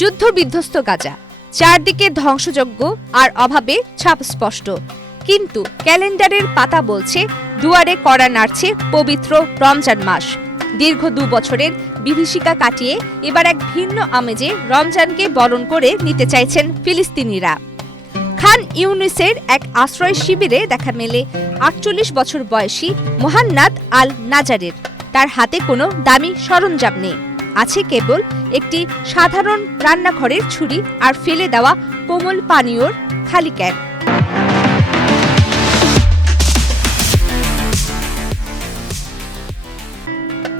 যুদ্ধ বিধ্বস্ত গাজা, চারদিকে ধ্বংসযজ্ঞ আর অভাবে ছাপ স্পষ্ট। কিন্তু ক্যালেন্ডারের পাতা বলছে দুয়ারে কড়া নাড়ছে পবিত্র রমজান মাস। দীর্ঘ 2 বছরের বিভীষিকা কাটিয়ে এবার এক ভিন্ন আমেজে রমজানকে বরণ করে নিতে চাইছেন ফিলিস্তিনিরা। খান ইউনিসের এক আশ্রয় শিবিরে দেখা মেলে 48 বছর বয়সী মোহান্নাদ আল নাজারের। তার হাতে কোনো দামি সরঞ্জাম নেই, আছে কেবল একটি সাধারণ রান্নাঘরের ছুরি আর ফেলে দেওয়া কোমল পানীয়র খালি ক্যান।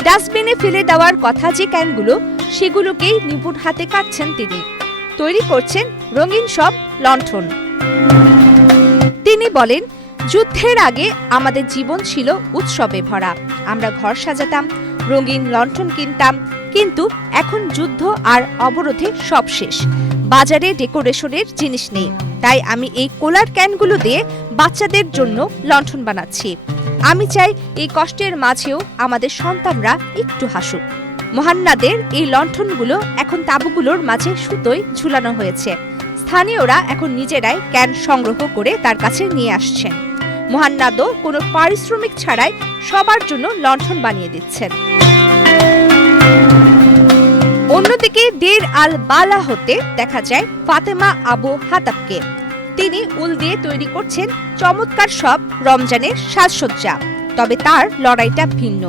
ডাস্টবিনে ফেলে দেওয়ার কথা যে ক্যানগুলো, সেগুলোকেই নিপুণ হাতে কাটছেন তিনি। তৈরি করছেন রঙিন সব লণ্ঠন। তিনি বলেন, যুদ্ধের আগে আমাদের জীবন ছিল উৎসবে ভরা। আমরা ঘর সাজাতাম, রঙিন লণ্ঠন কিনতাম, কিন্তু এখন যুদ্ধ আর অবরোধে সব শেষ। বাজারে ডেকোরেশনের জিনিস নেই, তাই আমি এই কোলার ক্যানগুলো দিয়ে বাচ্চাদের জন্য লণ্ঠন বানাচ্ছি। আমি চাই এই কষ্টের মাঝেও আমাদের সন্তানরা একটু হাসুক। মোহান্নাদের এই লণ্ঠনগুলো এখন তাঁবুগুলোর মাঝে সুতোয় ঝুলানো হয়েছে। স্থানীয়রা এখন নিজেরাই ক্যান সংগ্রহ করে তার কাছে নিয়ে আসছেন। মোহান্নাদও কোনো পারিশ্রমিক ছাড়াই সবার জন্য লণ্ঠন বানিয়ে দিচ্ছেন। অন্যদিকে দের আল বালা হতে দেখা যায় ফাতেমা আবু হাতাবকে। তিনি উল দিয়ে তৈরি করছেন চমৎকার সব রমজানের সাজসজ্জা। তবে তার লড়াইটা ভিন্ন।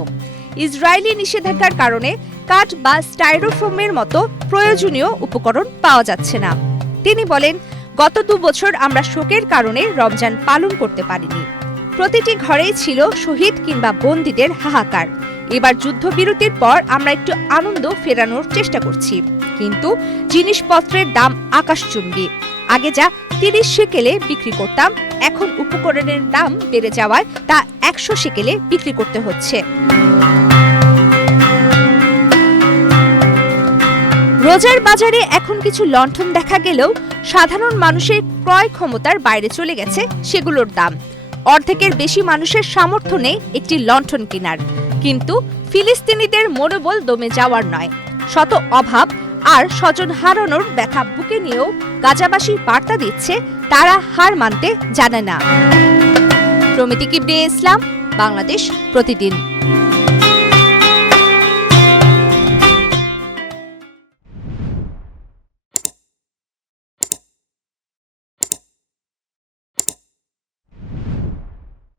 ইসরায়েলি নিষেধাজ্ঞার কারণে কাঠ বা স্টাইরোফোমের মতো প্রয়োজনীয় উপকরণ পাওয়া যাচ্ছে না। তিনি বলেন, গত 2 বছর আমরা শোকের কারণে রমজান পালন করতে পারিনি। প্রতিটি ঘরেই ছিল শহীদ কিংবা বন্দীদের হাহাকার। এবার যুদ্ধবিরতির পর আমরা একটু আনন্দ ফেরানোর চেষ্টা করছি, কিন্তু জিনিসপত্রের দাম আকাশচুম্বী। আগে যা 30 শেকেলে বিক্রি করতাম, এখন উপকরণের দাম বেড়ে যাওয়ায় তা 100 শেকেলে বিক্রি করতে হচ্ছে। রোজার বাজারে এখন কিছু লণ্ঠন দেখা গেলেও সাধারণ মানুষের ক্রয় ক্ষমতার বাইরে চলে গেছে সেগুলোর দাম। অর্ধেকের বেশি মানুষের সামর্থ্য নেই একটি লণ্ঠন কেনার। কিন্তু ফিলিস্তিনিদের মনোবল দমে যাওয়ার নয়। শত অভাব আর স্বজন হারানোর ব্যথা বুকে নিয়েও গাজাবাসী বার্তা দিচ্ছে তারা হার মানতে জানে না। প্রমিতি কিবরিয়া ইসলাম, বাংলাদেশ প্রতিদিন।